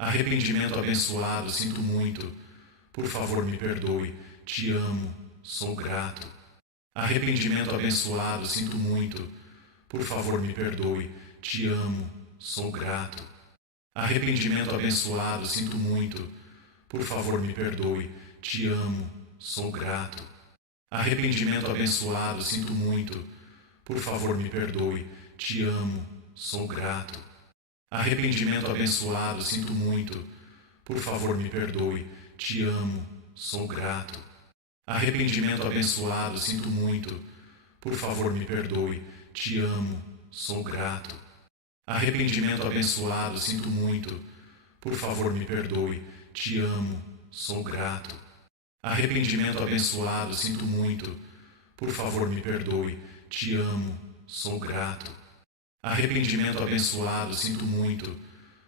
Arrependimento abençoado, sinto muito. Por favor, me perdoe. Te amo, sou grato. Arrependimento abençoado, sinto muito. Por favor, me perdoe. Te amo, sou grato. Arrependimento abençoado, sinto muito. Por favor, me perdoe. Te amo, sou grato. Arrependimento abençoado, sinto muito. Por favor, me perdoe. Te amo, sou grato. Arrependimento abençoado, sinto muito. Por favor, me perdoe. Te amo, sou grato. Arrependimento abençoado, sinto muito. Por favor, me perdoe. Te amo, sou grato. Arrependimento abençoado, sinto muito. Por favor, me perdoe. Te amo, sou grato. Arrependimento abençoado, sinto muito. Por favor, me perdoe. Te amo, sou grato. Arrependimento abençoado, sinto muito.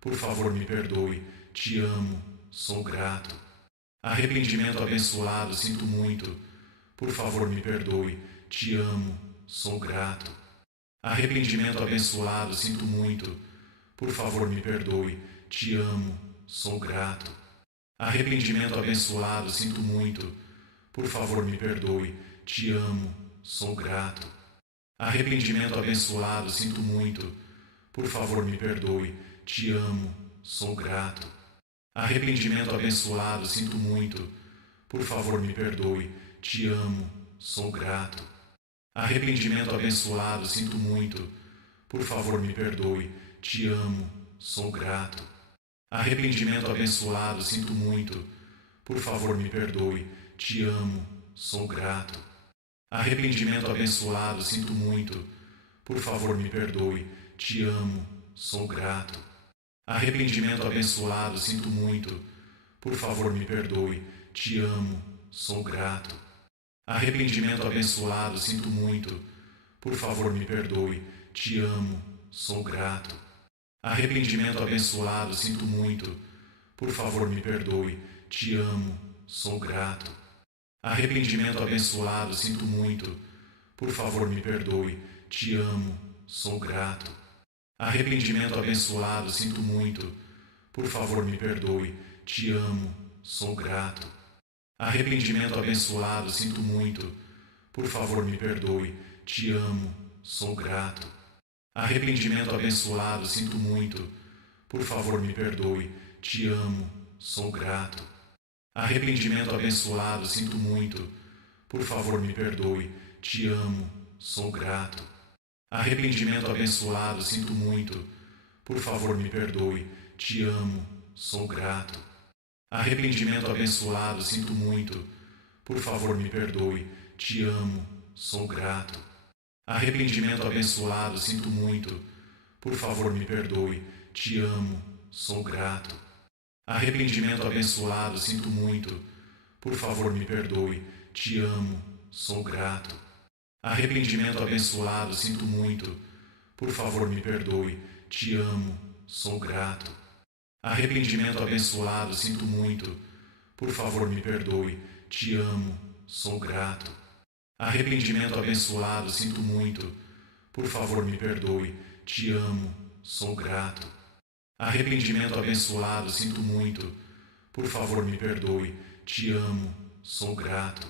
Por favor, me perdoe. Te amo, sou grato. Arrependimento abençoado, sinto muito. Por favor, me perdoe. Te amo, sou grato. Arrependimento abençoado, sinto muito. Por favor, me perdoe. Te amo, sou grato. Arrependimento abençoado, sinto muito. Por favor, me perdoe. Te amo, sou grato. Arrependimento abençoado, sinto muito. Por favor, me perdoe. Te amo, sou grato. Arrependimento abençoado, sinto muito. Por favor, me perdoe. Te amo, sou grato. Arrependimento abençoado, sinto muito. Por favor, me perdoe. Te amo, sou grato. Arrependimento abençoado, sinto muito. Por favor, me perdoe. Te amo, sou grato. Arrependimento abençoado, sinto muito. Por favor, me perdoe. Te amo, sou grato. Arrependimento abençoado, sinto muito. Por favor, me perdoe. Te amo, sou grato. Arrependimento abençoado, sinto muito. Por favor, me perdoe. Te amo, sou grato. Arrependimento abençoado, sinto muito. Por favor, me perdoe. Te amo, sou grato. Arrependimento abençoado, sinto muito. Por favor, me perdoe. Te amo, sou grato. Arrependimento abençoado, sinto muito. Por favor, me perdoe. Te amo, sou grato. Arrependimento abençoado, sinto muito. Por favor, me perdoe. Te amo, sou grato. Arrependimento abençoado, sinto muito. Por favor, me perdoe. Te amo, sou grato. Arrependimento abençoado, sinto muito. Por favor, me perdoe. Te amo, sou grato. Arrependimento abençoado, sinto muito. Por favor, me perdoe. Te amo, sou grato. Arrependimento abençoado, sinto muito. Por favor, me perdoe. Te amo, sou grato. Arrependimento abençoado, sinto muito. Por favor, me perdoe. Te amo, sou grato. Arrependimento abençoado, sinto muito. Por favor, me perdoe. Te amo, sou grato. Arrependimento abençoado, sinto muito. Por favor, me perdoe. Te amo, sou grato. Arrependimento abençoado, sinto muito. Por favor, me perdoe. Te amo, sou grato. Arrependimento abençoado, sinto muito. Por favor, me perdoe. Te amo, sou grato. Arrependimento abençoado, sinto muito. Por favor, me perdoe. Te amo, sou grato.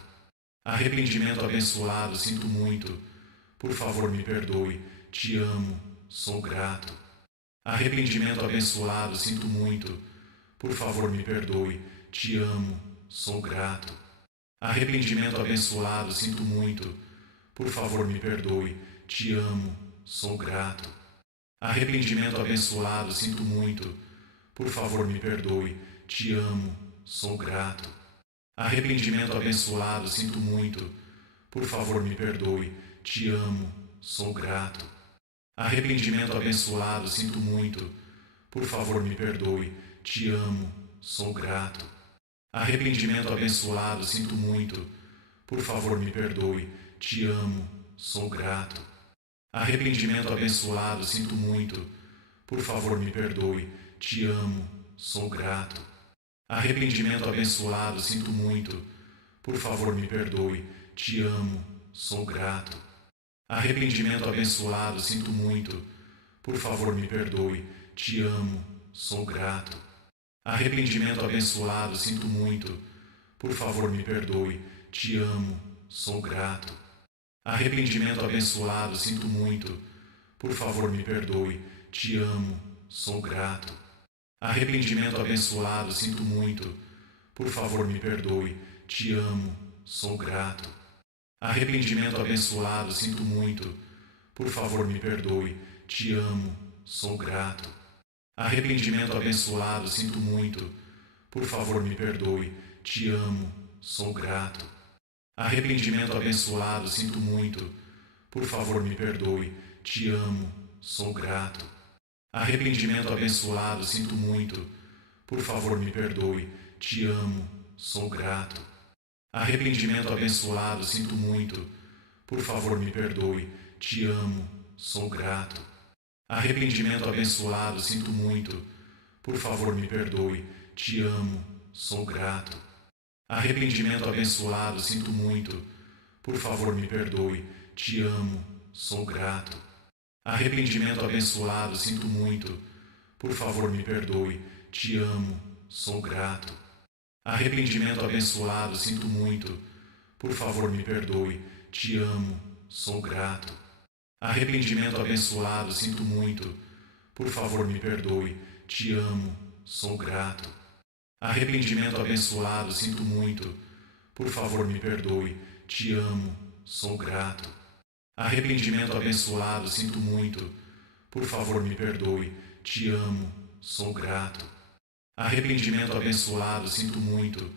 Arrependimento abençoado, sinto muito. Por favor, me perdoe. Te amo, sou grato. Arrependimento abençoado, sinto muito. Por favor, me perdoe. Te amo, sou grato. Arrependimento abençoado, sinto muito. Por favor, me perdoe. Te amo, sou grato. Arrependimento abençoado, sinto muito. Por favor, me perdoe. Te amo, sou grato. Arrependimento abençoado, sinto muito. Por favor, me perdoe. Te amo, sou grato. Arrependimento abençoado, sinto muito. Por favor, me perdoe. Te amo, sou grato. Arrependimento abençoado, sinto muito. Por favor, me perdoe. Te amo, sou grato. Arrependimento abençoado, sinto muito. Por favor, me perdoe. Te amo, sou grato. Arrependimento abençoado, sinto muito. Por favor, me perdoe. Te amo, sou grato. Arrependimento abençoado, sinto muito. Por favor, me perdoe. Te amo, sou grato. Arrependimento abençoado, sinto muito. Por favor, me perdoe. Te amo, sou grato. Arrependimento abençoado, sinto muito. Por favor, me perdoe. Te amo, sou grato. Arrependimento abençoado, sinto muito. Por favor, me perdoe. Te amo, sou grato. Arrependimento abençoado, sinto muito. Por favor, me perdoe. Te amo, sou grato. Arrependimento abençoado, sinto muito. Por favor, me perdoe. Te amo, sou grato. Arrependimento abençoado, sinto muito. Por favor, me perdoe. Te amo, sou grato. Arrependimento abençoado, sinto muito. Por favor, me perdoe. Te amo, sou grato. Arrependimento abençoado, sinto muito. Por favor, me perdoe. Te amo, sou grato. Arrependimento abençoado, sinto muito. Por favor, me perdoe. Te amo, sou grato. Arrependimento abençoado, sinto muito. Por favor, me perdoe. Te amo, sou grato. Arrependimento abençoado, sinto muito. Por favor, me perdoe. Te amo, sou grato. Arrependimento abençoado, sinto muito. Por favor, me perdoe. Te amo, sou grato. Arrependimento abençoado, sinto muito. Por favor, me perdoe. Te amo, sou grato. Arrependimento abençoado, sinto muito. Por favor, me perdoe. Te amo, sou grato. Arrependimento abençoado, sinto muito. Por favor, me perdoe. Te amo, sou grato. Arrependimento abençoado, sinto muito.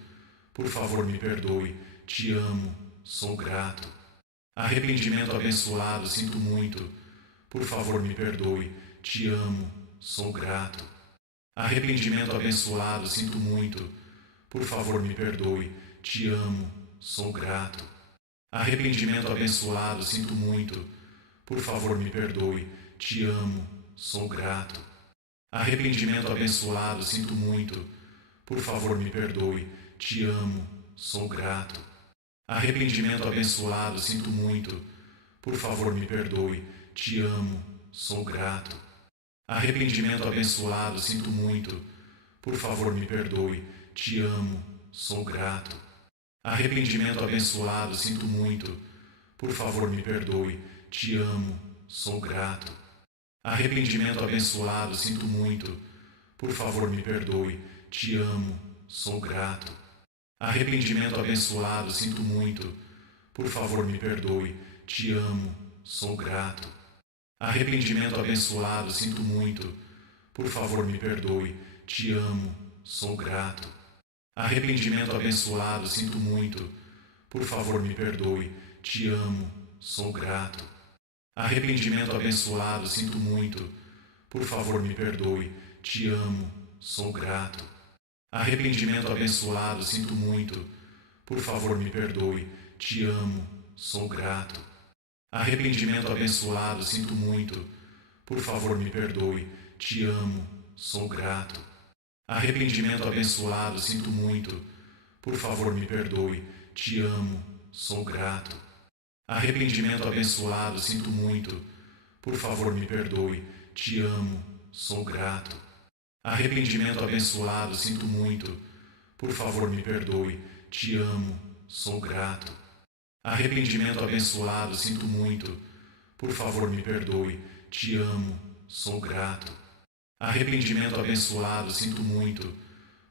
Por favor, me perdoe. Te amo, sou grato. Arrependimento abençoado, sinto muito. Por favor, me perdoe. Te amo, sou grato. Arrependimento abençoado, sinto muito. Por favor, me perdoe. Te amo, sou grato. Arrependimento abençoado, sinto muito. Por favor, me perdoe. Te amo, sou grato. Arrependimento abençoado, sinto muito. Por favor, me perdoe. Te amo, sou grato. Arrependimento abençoado, sinto muito. Por favor, me perdoe. Te amo, sou grato. Arrependimento abençoado, sinto muito. Por favor, me perdoe. Te amo, sou grato. Arrependimento abençoado, sinto muito. Por favor, me perdoe. Te amo, sou grato. Arrependimento abençoado, sinto muito. Por favor, me perdoe. Te amo, sou grato. Arrependimento abençoado, sinto muito. Por favor, me perdoe. Te amo, sou grato. Arrependimento abençoado, sinto muito. Por favor, me perdoe. Te amo, sou grato. Arrependimento abençoado, sinto muito. Por favor, me perdoe. Te amo, sou grato. Arrependimento abençoado, sinto muito. Por favor, me perdoe. Te amo, sou grato. Arrependimento abençoado, sinto muito. Por favor, me perdoe. Te amo, sou grato. Arrependimento abençoado, sinto muito. Por favor, me perdoe. Te amo, sou grato. Arrependimento abençoado, sinto muito. Por favor, me perdoe. Te amo, sou grato. Arrependimento abençoado, sinto muito. Por favor, me perdoe. Te amo, sou grato. Arrependimento abençoado, sinto muito. Por favor, me perdoe. Te amo, sou grato. Arrependimento abençoado, sinto muito. Por favor, me perdoe. Te amo, sou grato. Arrependimento abençoado, sinto muito.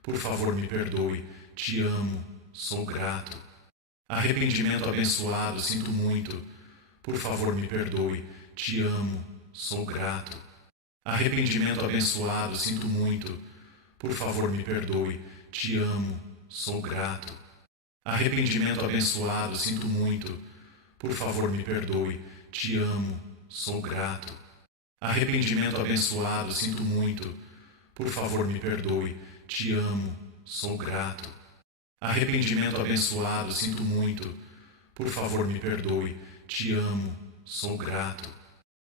Por favor, me perdoe. Te amo, sou grato. Arrependimento abençoado, sinto muito. Por favor, me perdoe. Te amo, sou grato. Arrependimento abençoado, sinto muito. Por favor, me perdoe. Te amo, sou grato. Arrependimento abençoado, sinto muito. Por favor, me perdoe. Te amo, sou grato. Arrependimento abençoado, sinto muito. Por favor, me perdoe. Te amo, sou grato. Arrependimento abençoado, sinto muito. Por favor, me perdoe. Te amo, sou grato.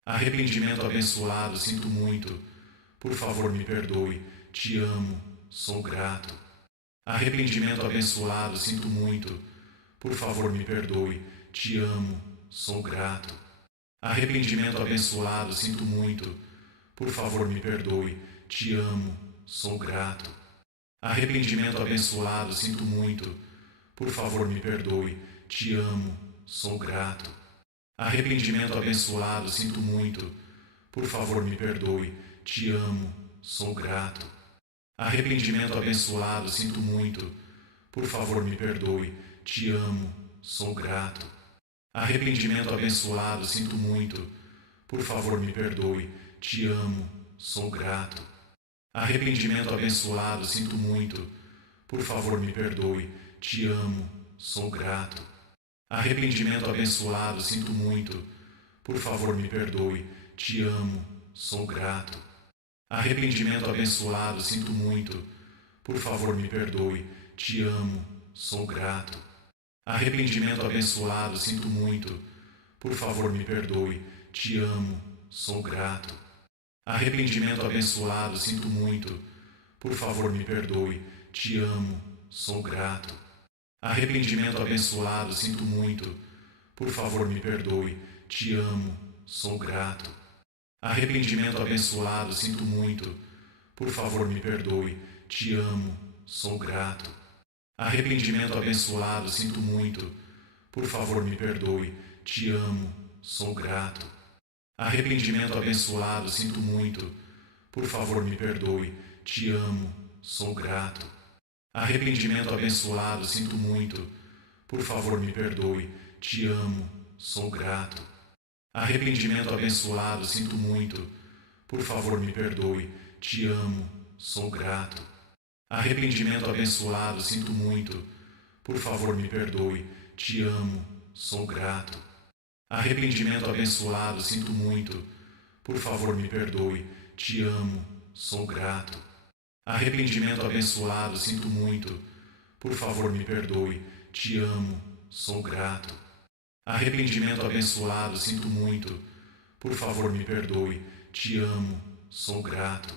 Arrependimento abençoado, sinto muito. Por favor, me perdoe. Te amo, sou grato. Arrependimento abençoado, sinto muito. Por favor, me perdoe. Te amo, sou grato. Arrependimento abençoado, sinto muito. Por favor, me perdoe. Te amo, sou grato. Arrependimento abençoado, sinto muito. Por favor, me perdoe. Te amo, sou grato. Arrependimento abençoado, sinto muito. Por favor, me perdoe. Te amo, sou grato. Arrependimento abençoado, sinto muito. Por favor, me perdoe. Te amo, sou grato. Arrependimento abençoado, sinto muito. Por favor, me perdoe. Te amo, sou grato. Arrependimento abençoado, sinto muito. Por favor, me perdoe. Te amo, sou grato. Arrependimento abençoado, sinto muito. Por favor, me perdoe. Te amo, sou grato. Arrependimento abençoado, sinto muito. Por favor, me perdoe. Te amo, sou grato. Arrependimento abençoado, sinto muito. Por favor, me perdoe. Te amo, sou grato. Arrependimento abençoado, sinto muito. Por favor, me perdoe. Te amo, sou grato. Arrependimento abençoado, sinto muito. Por favor, me perdoe. Te amo, sou grato. Arrependimento abençoado, sinto muito. Por favor, me perdoe. Te amo, sou grato. Arrependimento abençoado, sinto muito. Por favor, me perdoe. Te amo, sou grato. Arrependimento abençoado, sinto muito. Por favor, me perdoe. Te amo, sou grato. Arrependimento abençoado, sinto muito. Por favor, me perdoe. Te amo, sou grato. Arrependimento abençoado, sinto muito. Por favor, me perdoe. Te amo, sou grato. Arrependimento abençoado, sinto muito. Por favor, me perdoe. Te amo, sou grato. Arrependimento abençoado, sinto muito. Por favor, me perdoe. Te amo, sou grato. Arrependimento abençoado, sinto muito. Por favor, me perdoe. Te amo, sou grato. Arrependimento abençoado, sinto muito. Por favor, me perdoe. Te amo, sou grato.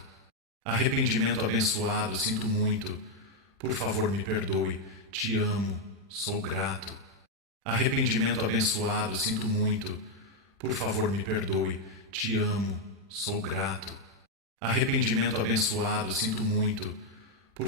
Arrependimento abençoado, sinto muito. Por favor, me perdoe. Te amo, sou grato. Arrependimento abençoado, sinto muito. Por favor, me perdoe. Te amo, sou grato. Arrependimento abençoado, sinto muito.